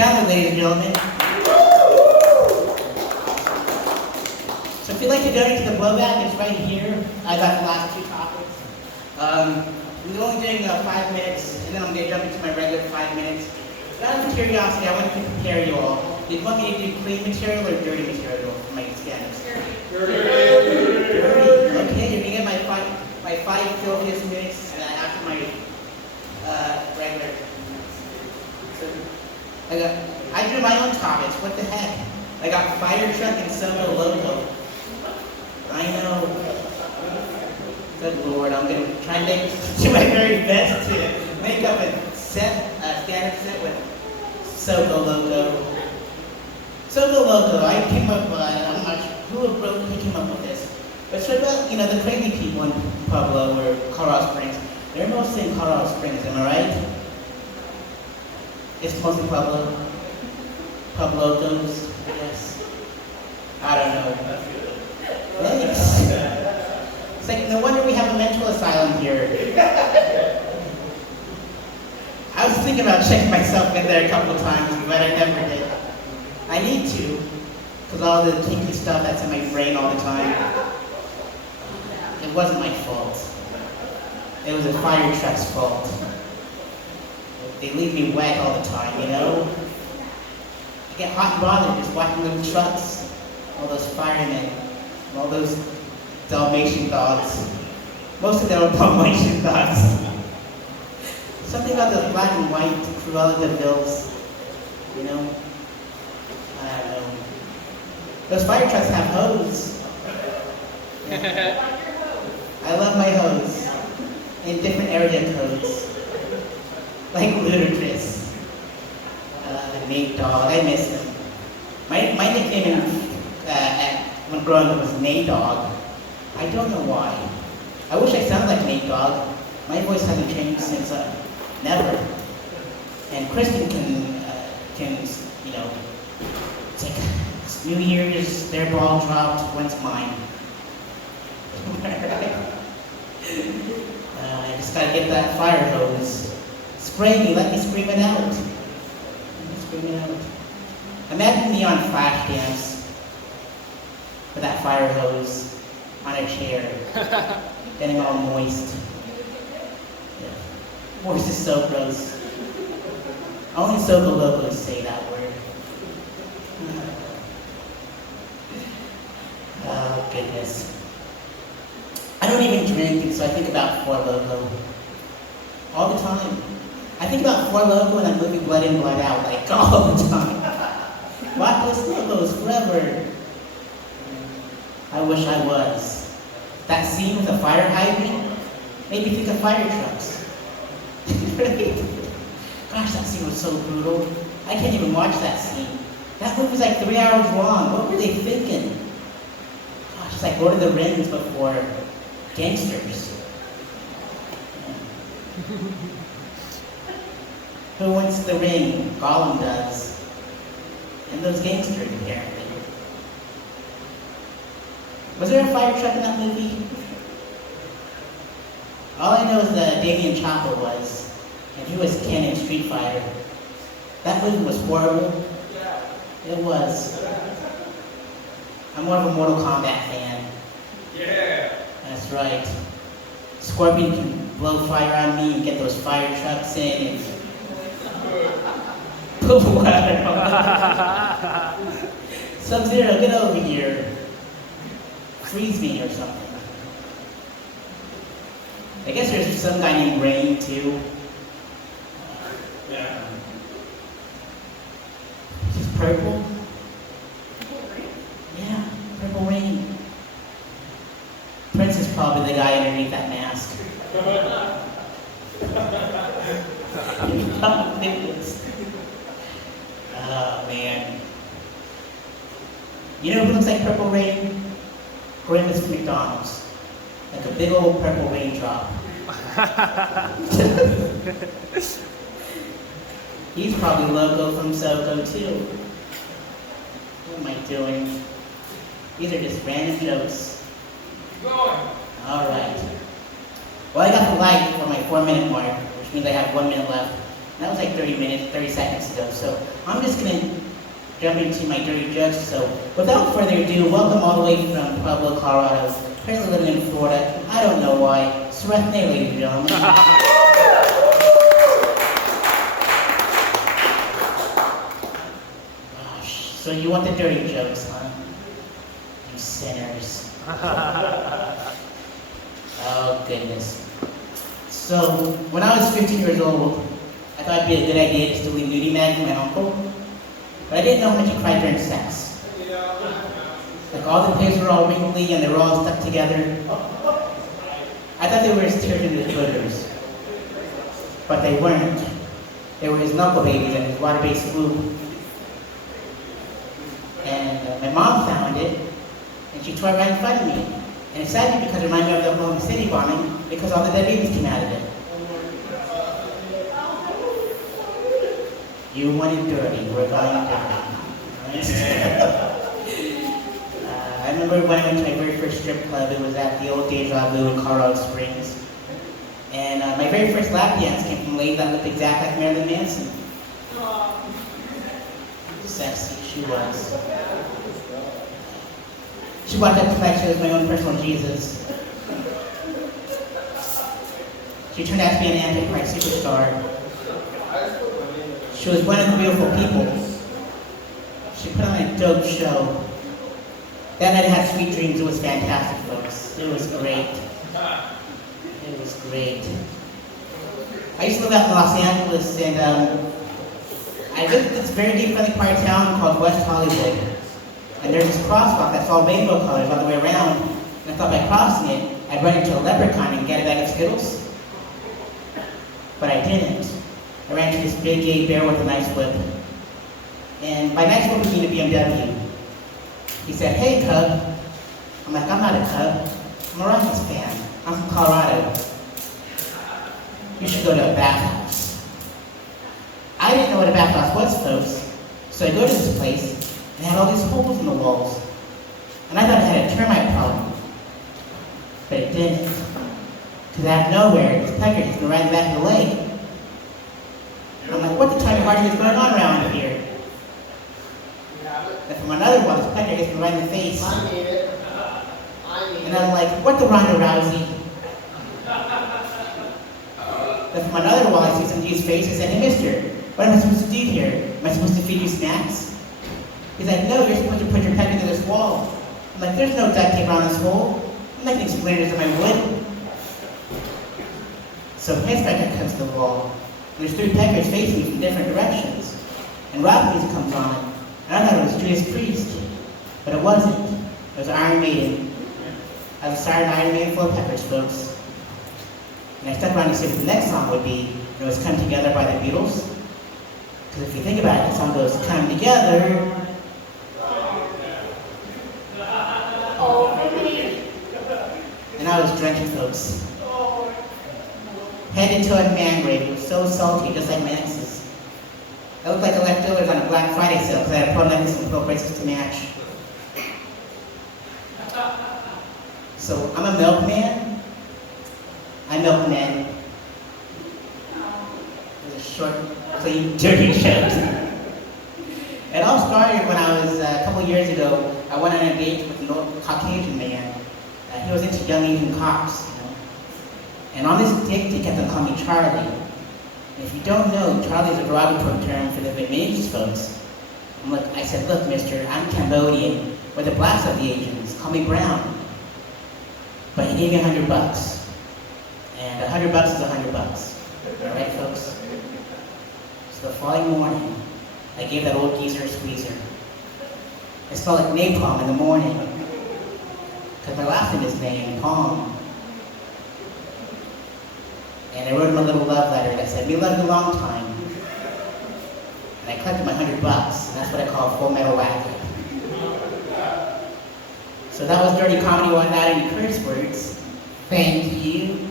Gallery, ladies and gentlemen. So if you'd like to donate to the Blo Back, it's right here. I got the last two topics. We're only doing 5 minutes, and then I'm going to jump into my regular 5 minutes. But out of curiosity, I wanted to compare you all. Do you want me to do clean material or dirty material for my scanners? Dirty. Okay, you're going to get my five filthiest minutes after my regular. So, I drew my own topics. What the heck? I got fire truck and Sono logo. I know. Good Lord, I'm going to try and do my very best to make up a standard set with Sogo logo. Sogo logo, I came up, I'm not sure who came up with this. But it's about, the crazy people in Pueblo or Colorado Springs. They're mostly in Colorado Springs, am I right? It's mostly Pueblo. Pueblocos, I guess. I don't know. Thanks. It's like, no wonder we have a mental asylum here. I was thinking about checking myself in there a couple of times, but I never did. I need to, because all the kinky stuff that's in my brain all the time. It wasn't my fault. It was a fire truck's fault. They leave me wet all the time, I get hot and bothered just watching those trucks, all those firemen, all those Dalmatian dogs. Most of them are Dalmatian dogs. Something about the black and white Cruella de Vil's, I don't know. Those fire trucks have hose. I love my hose in different area codes. Like ludicrous. Nate Dogg, I miss him. My nickname when growing up was Nate Dogg. I don't know why. I wish I sounded like Nate Dogg. My voice hasn't changed since never. And Kristen can it's like it's New Year's, their ball dropped, when's mine? I just gotta get that fire hose. Spray me, let me scream it out. Let me scream it out. Imagine me on flash dance with that fire hose on a chair, getting all moist. Yeah. Moist is so gross. Only Sogo logos say that word. Oh, goodness. I don't even drink, so I think about Four Loko all the time. I think about Four Loko and that movie Blood In, Blood Out, like all the time. Rock those logos forever. I wish I was. That scene with the fire hydrant made me think of fire trucks. Right? Gosh, that scene was so brutal. I can't even watch that scene. That movie was like 3 hours long. What were they thinking? Gosh, it's like Lord of the Rings before gangsters. Who wants the ring? Gollum does. And those gangsters, apparently. Was there a fire truck in that movie? All I know is that Damien Chapo was, and he was Ken in Street Fighter. That movie was horrible. It was. I'm more of a Mortal Kombat fan. Yeah. That's right. Scorpion can blow fire on me and get those fire trucks in and put water on. Sub-Zero, get over here. Freeze me or something. I guess there's some guy named Rain too. Yeah. Is this purple? Yeah, Purple Rain. Prince is probably the guy underneath that mask. Oh man. You know who looks like Purple Rain? Grimace from McDonald's. Like a big old purple raindrop. He's probably Loco from Soko too. What am I doing? These are just random jokes. Alright. Well, I got the light for my 4-minute mark, which means I have 1 minute left. And that was like 30 seconds ago. So I'm just gonna jump into my dirty jokes. So without further ado, welcome all the way from Pueblo, Colorado. Currently living in Florida. I don't know why. Sareth Ney, ladies and gentlemen. Gosh, so you want the dirty jokes, huh? You sinners. Oh, goodness. So, when I was 15 years old, I thought it'd be a good idea to steal a nudie mag from my uncle. But I didn't know how much he cried during sex. Like, all the pigs were all wrinkly and they were all stuck together. I thought they were his tears in his boogers. But they weren't. They were his knuckle babies and his water-based flu. And my mom found it, and she tore it right in front of me. And it saddened me because it reminded me of the Oklahoma City bombing, because all the dead babies came out of it. You wanted dirty, we're going dirty. I remember when I went to my very first strip club, it was at the old Deja Vu in Colorado Springs. And my very first lap dance came from a lady that looked exactly like Marilyn Manson. Sexy, she was. She walked up to me like she was my own personal Jesus. She turned out to be an Antichrist superstar. She was one of the beautiful people. She put on a dope show. That night I had sweet dreams. It was fantastic, folks. It was great. It was great. I used to live out in Los Angeles, and I lived in this very deep, friendly part of town called West Hollywood. And there's this crosswalk that's all rainbow colors all the way around. And I thought by crossing it, I'd run into a leprechaun and get a bag of Skittles. But I didn't. I ran into this big gay bear with a nice whip. And by nice whip, we mean a BMW. He said, "Hey, cub." I'm like, "I'm not a cub. I'm a Rockies fan. I'm from Colorado. You should go to a bathhouse." I didn't know what a bathhouse was, folks. So I go to this place, and it had all these holes in the walls. And I thought it had a termite problem. But it didn't. Because out of nowhere, this pecker hits me right in the back of the leg. And I'm like, what the time party is going on around here? And from another wall, this pecker hits me right in the face. And I'm like, what the Ronda Rousey? And from another wall, I see some dude's face. I said, "Hey, mister, what am I supposed to do here? Am I supposed to feed you snacks?" He's like, "No, you're supposed to put your pecker to this wall." I'm like, "There's no duct tape around this hole. I'm not going to explain it as if I would." So his pecker comes to the wall. And there's three peckers facing me from different directions. And rock music comes on. And I thought it was Judas Priest. But it wasn't. It was Iron Maiden. I was sorry, Iron Maiden full of peppers, folks. And I stuck around to see what the next song would be. And it was Come Together by the Beatles. Because if you think about it, the song goes, "Come together." And I was drinking, folks. Headed to a man grave. It was so salty, just like Manx's. It looked like I left fillers on a Black Friday sale because I had pearl necklace and pearl bracelets to match. So I'm a milkman. I milk men. It was a short, clean, dirty joke. It all started when I was, a couple years ago, I went on a date with an old Caucasian man. He was into young Asian cops, you know. And on this date, they kept on calling me Charlie. And if you don't know, Charlie is a derogatory term for the Vietnamese folks. I said, "Look, mister, I'm Cambodian. We're the blacks of the Asians. Call me Brown." But he gave me $100. And $100 is $100. All right, folks? So the following morning, I gave that old geezer a squeezer. It smelled like napalm in the morning. Because my last name is Ney, Palm. And I wrote him a little love letter that said, "We love you a long time." And I collected my $100, and that's what I call Full Metal Jacket. So that was dirty comedy without any curse words. Thank you.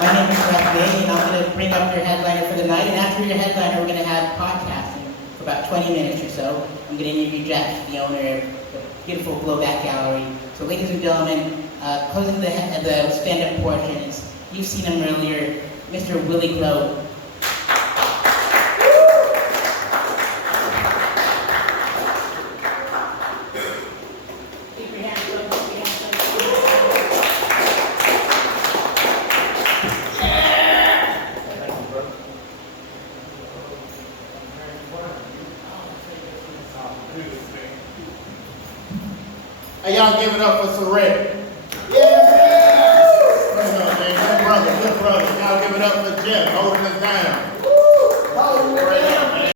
My name is Sareth Ney, and I'm going to bring up your headliner for the night. And after your headliner, we're going to have podcasting for about 20 minutes or so. I'm going to interview Jeff, the owner of the beautiful Blo Back Gallery. So ladies and gentlemen, closing the stand-up portions, you've seen him earlier, Mr. Willie Crow. Keep your hands up, keep your hands Hey, y'all give it up for Sareth. Yeah! Good man. Good brother, good brother. Y'all give it up for Jeff, holding us down. Woo!